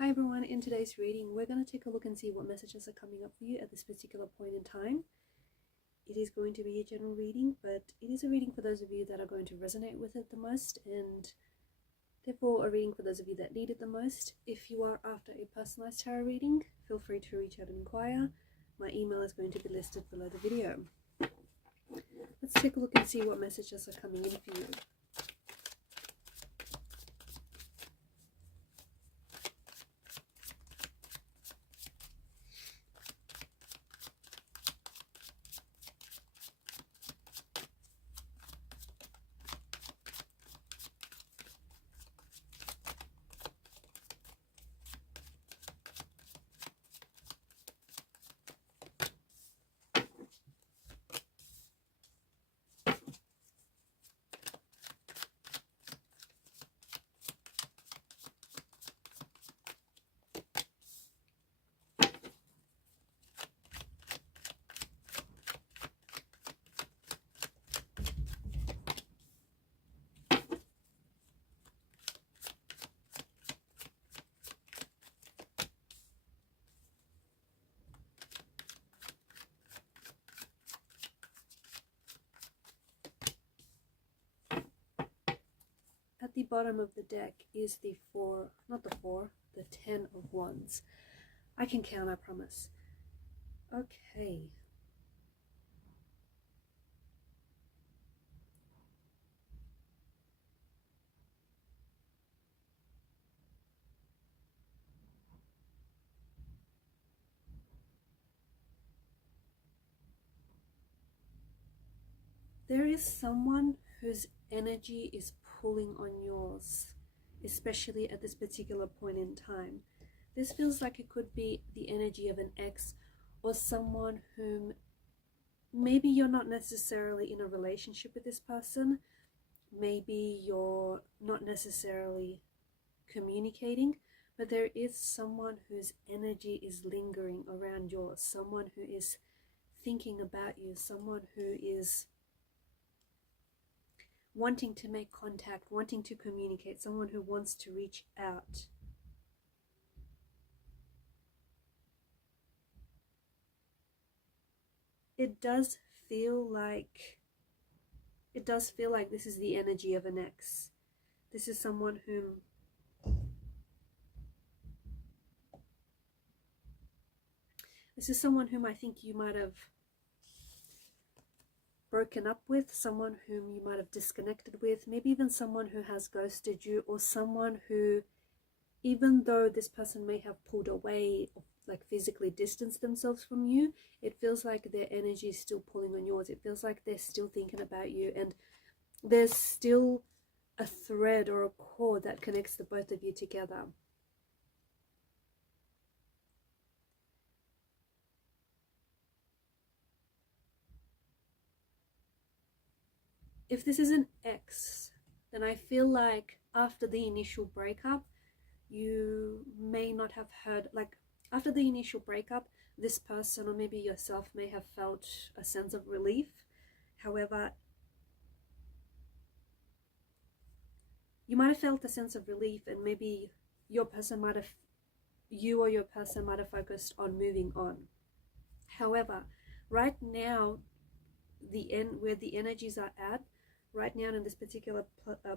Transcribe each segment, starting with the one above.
Hi everyone, in today's reading we're going to take a look and see what messages are coming up for you at this particular point in time. It is going to be a general reading, but it is a reading for those of you that are going to resonate with it the most, and therefore a reading for those of you that need it the most. If you are after a personalized tarot reading, feel free to reach out and inquire. My email is going to be listed below the video. Let's take a look and see what messages are coming in for you. At the bottom of the deck is the the 10 of Wands. I can count, I promise. Okay. There is someone whose energy is pulling on yours, especially at this particular point in time. This feels like it could be the energy of an ex or someone whom maybe you're not necessarily in a relationship with this person. Maybe you're not necessarily communicating, but there is someone whose energy is lingering around yours, someone who is thinking about you, someone who is wanting to make contact, wanting to communicate, someone who wants to reach out. It does feel like this is the energy of an ex. This is someone whom I think you might have broken up with, someone whom you might have disconnected with, maybe even someone who has ghosted you, or someone who, even though this person may have pulled away, like physically distanced themselves from you, it feels like their energy is still pulling on yours. It feels like they're still thinking about you, and there's still a thread or a cord that connects the both of you together. If this is an ex, then I feel like after the initial breakup, you may not have heard, like after the initial breakup, this person or maybe yourself may have felt a sense of relief. However, you might have felt a sense of relief, and maybe you or your person might have focused on moving on. However, right now, where the energies are at, right now in this particular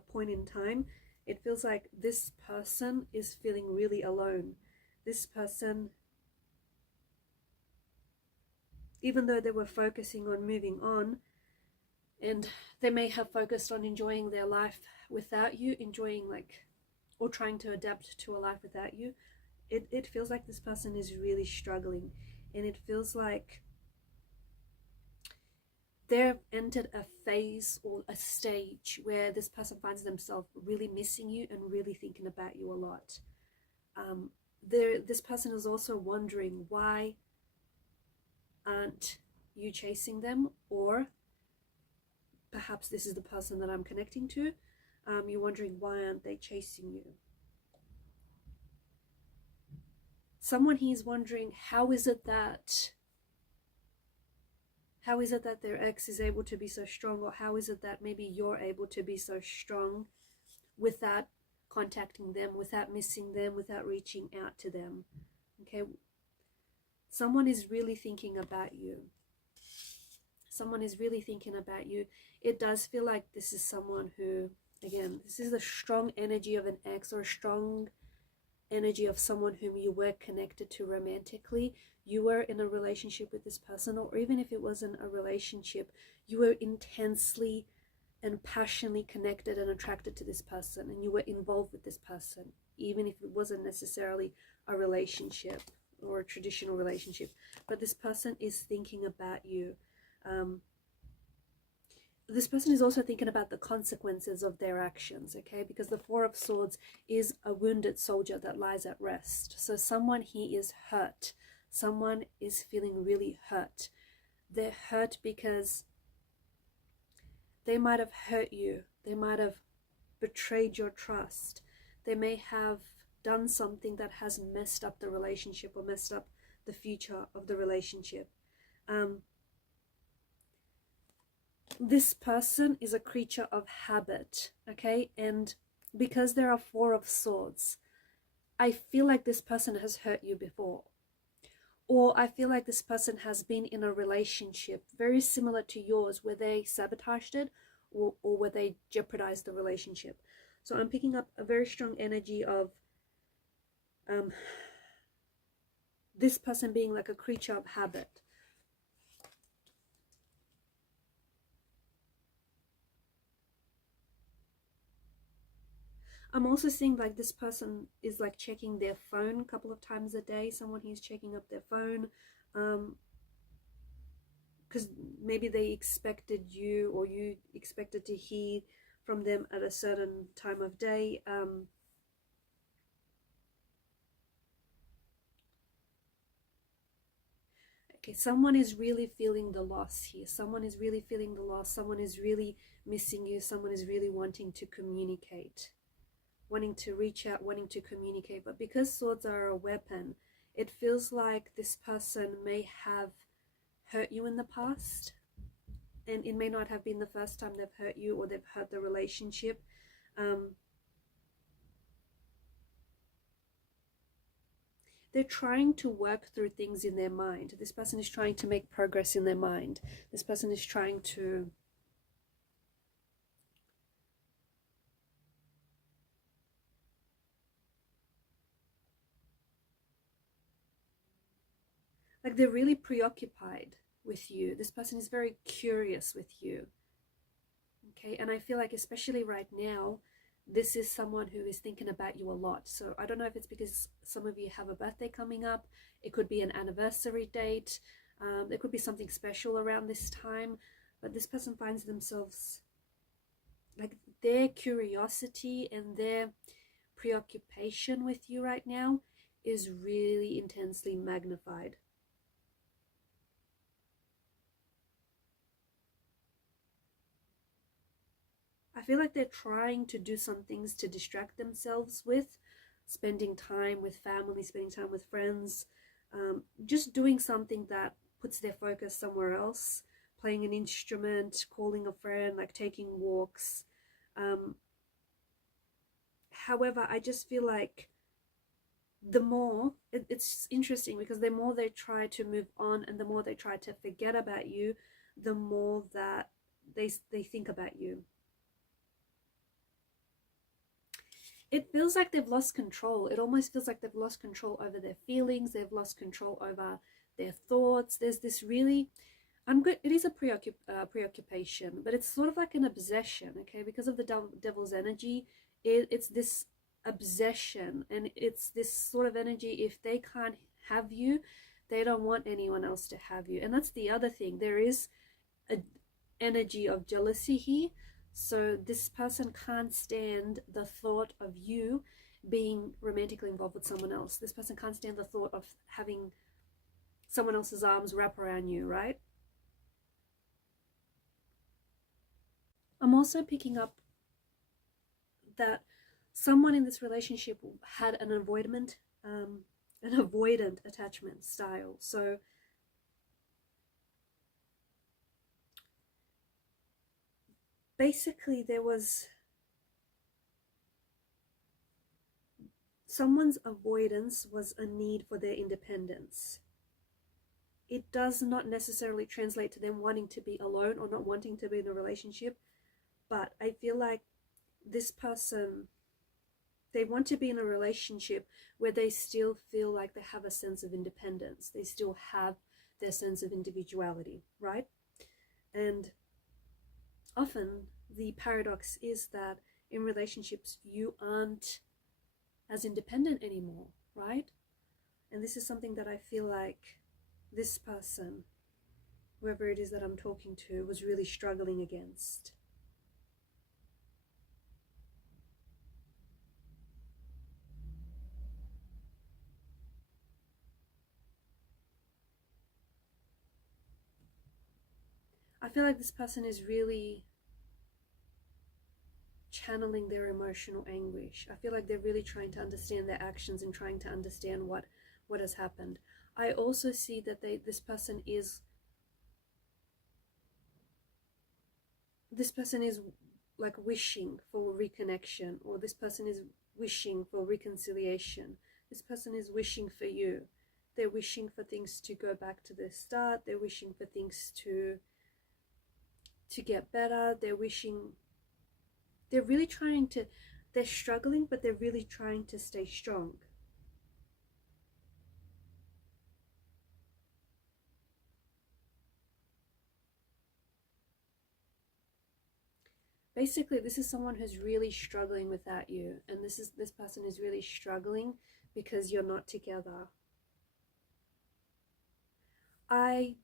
point in time, it feels like this person is feeling really alone. This person, even though they were focusing on moving on, and they may have focused on enjoying their life without you, or trying to adapt to a life without you, it feels like this person is really struggling, and it feels like they've entered a phase or a stage where this person finds themselves really missing you and really thinking about you a lot. This person is also wondering, why aren't you chasing them? Or perhaps this is the person that I'm connecting to. You're wondering, why aren't they chasing you? Someone here is wondering, how is it that their ex is able to be so strong, or how is it that maybe you're able to be so strong without contacting them, without missing them, without reaching out to them. Okay, someone is really thinking about you. Someone is really thinking about you. It does feel like this is someone who, again, this is the strong energy of an ex, or a strong energy of someone whom you were connected to romantically. You were in a relationship with this person, or even if it wasn't a relationship, you were intensely and passionately connected and attracted to this person, and you were involved with this person, even if it wasn't necessarily a relationship or a traditional relationship. But this person is thinking about you. This person is also thinking about the consequences of their actions, okay? Because the Four of Swords is a wounded soldier that lies at rest. So someone here is hurt. Someone is feeling really hurt. They're hurt because they might have hurt you. They might have betrayed your trust. They may have done something that has messed up the relationship, or messed up the future of the relationship. This person is a creature of habit, okay? And because there are Four of Swords, I feel like this person has hurt you before. Or I feel like this person has been in a relationship very similar to yours, where they sabotaged it, or where they jeopardized the relationship. So I'm picking up a very strong energy of this person being like a creature of habit. I'm also seeing like this person is like checking their phone a couple of times a day. Someone who's checking up their phone, because maybe they expected you, or you expected to hear from them at a certain time of day. Okay, someone is really feeling the loss here. Someone is really feeling the loss. Someone is really missing you. Someone is really wanting to communicate, wanting to reach out, wanting to communicate. But because swords are a weapon, it feels like this person may have hurt you in the past, and it may not have been the first time they've hurt you, or they've hurt the relationship. They're trying to work through things in their mind. This person is trying to make progress in their mind. This person is trying to like, they're really preoccupied with you. This person is very curious with you. Okay, and I feel like especially right now, this is someone who is thinking about you a lot. So I don't know if it's because some of you have a birthday coming up. It could be an anniversary date. There could be something special around this time. But this person finds themselves, like, their curiosity and their preoccupation with you right now is really intensely magnified. I feel like they're trying to do some things to distract themselves with, spending time with family, spending time with friends, just doing something that puts their focus somewhere else, playing an instrument, calling a friend, like taking walks. However, I just feel like the more, it's interesting because the more they try to move on and the more they try to forget about you, the more that they think about you. It feels like they've lost control. It almost feels like they've lost control over their feelings. They've lost control over their thoughts. There's this really, it is a preoccupation, but it's sort of like an obsession, okay? Because of the devil's energy, it's this obsession, and it's this sort of energy. If they can't have you, they don't want anyone else to have you. And that's the other thing. There is an energy of jealousy here. So this person can't stand the thought of you being romantically involved with someone else. This person can't stand the thought of having someone else's arms wrap around you, right? I'm also picking up that someone in this relationship had an avoidant attachment style. So basically there was someone's avoidance was a need for their independence. It does not necessarily translate to them wanting to be alone or not wanting to be in a relationship, but I feel like this person, they want to be in a relationship where they still feel like they have a sense of independence. They still have their sense of individuality, right? And often the paradox is that in relationships, you aren't as independent anymore, right? And this is something that I feel like this person, whoever it is that I'm talking to, was really struggling against. I feel like this person is really channeling their emotional anguish. I feel like they're really trying to understand their actions and trying to understand what has happened. I also see that this person is like wishing for reconnection, or this person is wishing for reconciliation. This person is wishing for you. They're wishing for things to go back to the start. They're wishing for things to get better. They're really trying to, they're struggling, but they're really trying to stay strong. Basically, this is someone who's really struggling without you, and this person is really struggling because you're not together. I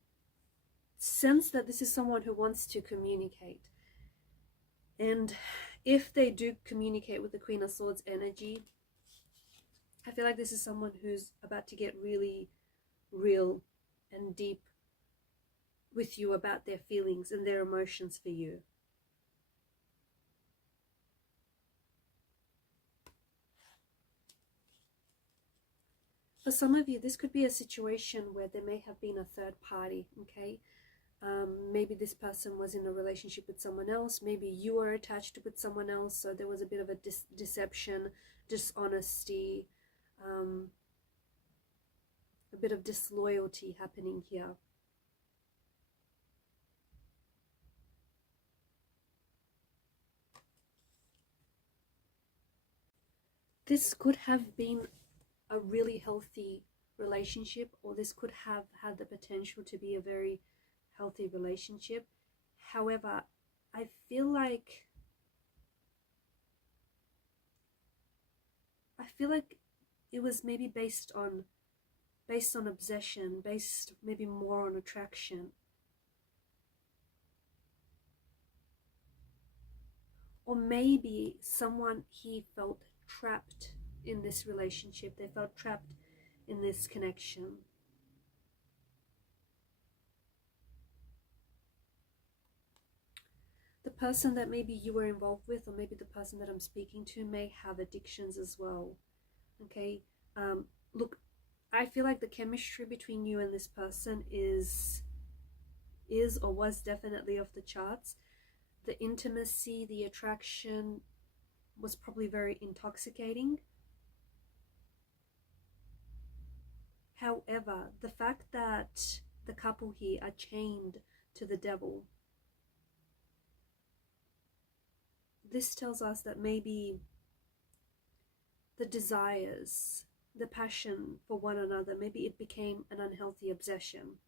sense that this is someone who wants to communicate, and if they do communicate with the Queen of Swords energy, I feel like this is someone who's about to get really real and deep with you about their feelings and their emotions for you. For some of you, this could be a situation where there may have been a third party, okay? Maybe this person was in a relationship with someone else. Maybe you were attached with someone else, so there was a bit of a deception, dishonesty, a bit of disloyalty happening here. This could have been a really healthy relationship, or this could have had the potential to be a very healthy relationship. However, I feel like it was maybe based on obsession, based maybe more on attraction. Or maybe someone, he felt trapped in this relationship. They felt trapped in this connection. The person that maybe you were involved with, or maybe the person that I'm speaking to, may have addictions as well. Okay, look, I feel like the chemistry between you and this person is or was definitely off the charts. The intimacy, the attraction was probably very intoxicating. However, the fact that the couple here are chained to the devil, this tells us that maybe the desires, the passion for one another, maybe it became an unhealthy obsession.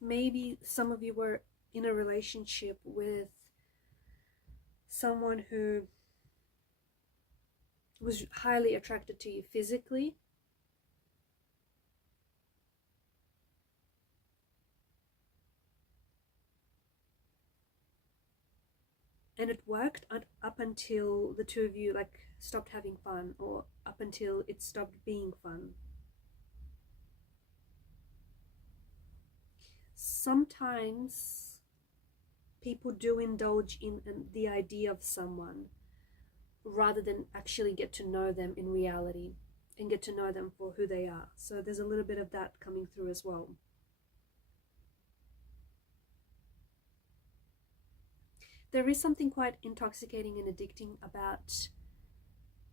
Maybe some of you were in a relationship with someone who was highly attracted to you physically, and it worked up until the two of you like stopped having fun, or up until it stopped being fun. Sometimes people do indulge in the idea of someone rather than actually get to know them in reality and get to know them for who they are. So there's a little bit of that coming through as well. There is something quite intoxicating and addicting about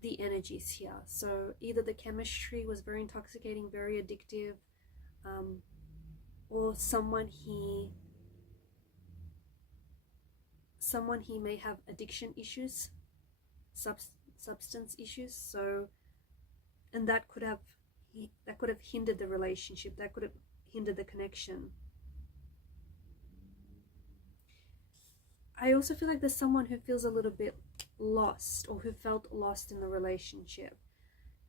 the energies here. So either the chemistry was very intoxicating, very addictive, or someone he may have addiction issues, substance issues. So, and that could have hindered the relationship, that could have hindered the connection. I also feel like there's someone who feels a little bit lost, or who felt lost in the relationship,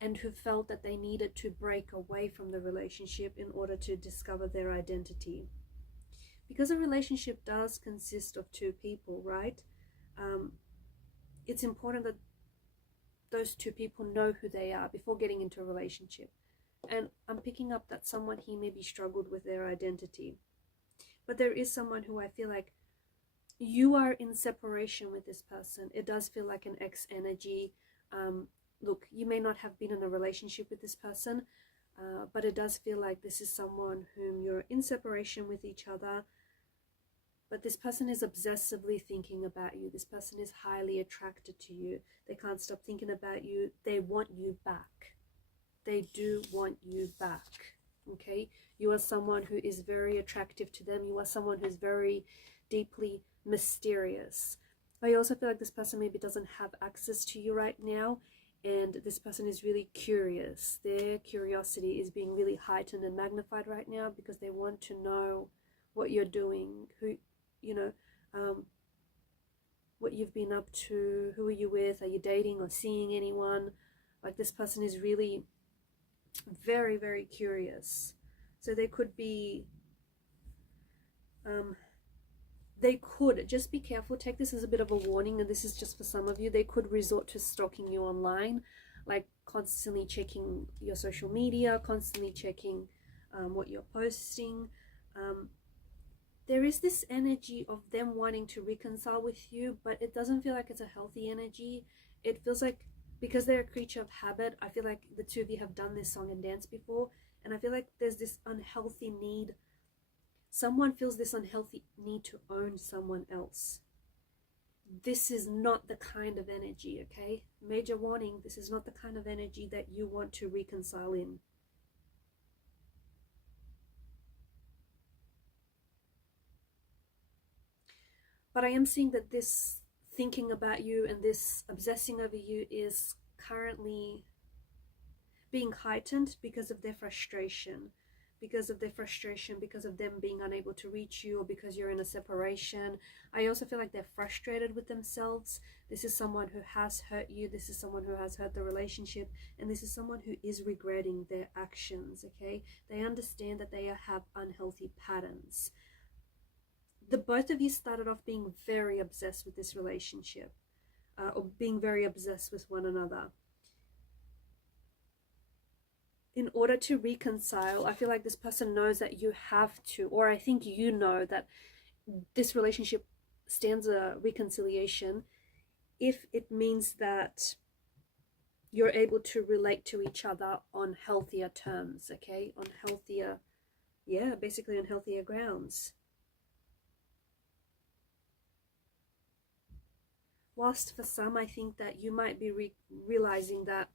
and who felt that they needed to break away from the relationship in order to discover their identity. Because a relationship does consist of two people, right? It's important that those two people know who they are before getting into a relationship. And I'm picking up that someone here maybe struggled with their identity. But there is someone who I feel like you are in separation with this person. It does feel like an ex energy. Look, you may not have been in a relationship with this person, but it does feel like this is someone whom you're in separation with each other. But this person is obsessively thinking about you. This person is highly attracted to you. They can't stop thinking about you. They want you back. They do want you back. Okay? You are someone who is very attractive to them. You are someone who's very deeply mysterious. I also feel like this person maybe doesn't have access to you right now, and this person is really curious. Their curiosity is being really heightened and magnified right now because they want to know what you're doing, what you've been up to, who are you with, are you dating or seeing anyone? Like, this person is really very, very curious. So they could be, they could, just be careful, take this as a bit of a warning, and this is just for some of you, they could resort to stalking you online, like constantly checking your social media, constantly checking what you're posting. There is this energy of them wanting to reconcile with you, but it doesn't feel like it's a healthy energy. It feels like, because they're a creature of habit, I feel like the two of you have done this song and dance before, and I feel like there's this unhealthy need. Someone feels this unhealthy need to own someone else. This is not the kind of energy, okay? Major warning, this is not the kind of energy that you want to reconcile in. But I am seeing that this thinking about you and this obsessing over you is currently being heightened because of their frustration. Because of them being unable to reach you, or because you're in a separation. I also feel like they're frustrated with themselves. This is someone who has hurt you. This is someone who has hurt the relationship. And this is someone who is regretting their actions, okay? They understand that they have unhealthy patterns. The both of you started off being very obsessed with this relationship, or being very obsessed with one another. In order to reconcile, I feel like this person knows that you have to, or I think you know that this relationship stands a reconciliation if it means that you're able to relate to each other on healthier terms, okay? On healthier, basically on healthier grounds. Whilst for some, I think that you might be realizing that,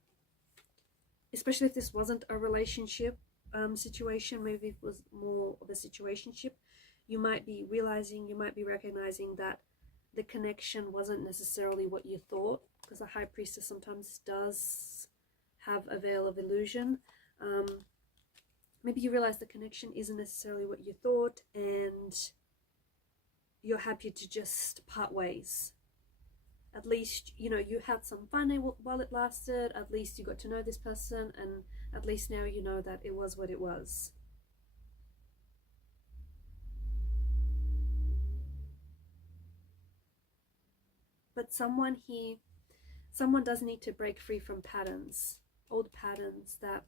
especially if this wasn't a relationship situation, maybe it was more of a situationship, you might be realizing, you might be recognizing that the connection wasn't necessarily what you thought, because the High Priestess sometimes does have a veil of illusion. Maybe you realize the connection isn't necessarily what you thought, and you're happy to just part ways. At least, you had some fun while it lasted. At least you got to know this person, and at least now you know that it was what it was. But someone does need to break free from patterns, old patterns that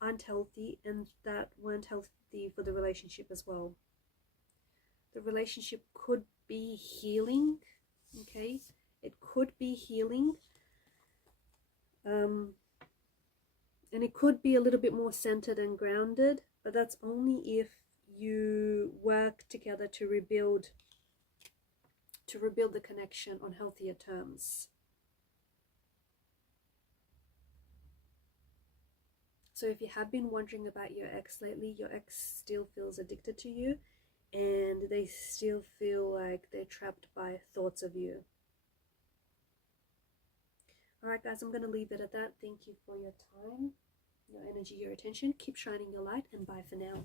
aren't healthy and that weren't healthy for the relationship as well. The relationship could be healing, okay? It could be healing. And it could be a little bit more centered and grounded, but that's only if you work together to rebuild to rebuild the connection on healthier terms. So if you have been wondering about your ex lately, your ex still feels addicted to you, and they still feel like they're trapped by thoughts of you. Alright guys, I'm going to leave it at that. Thank you for your time, your energy, your attention. Keep shining your light, and bye for now.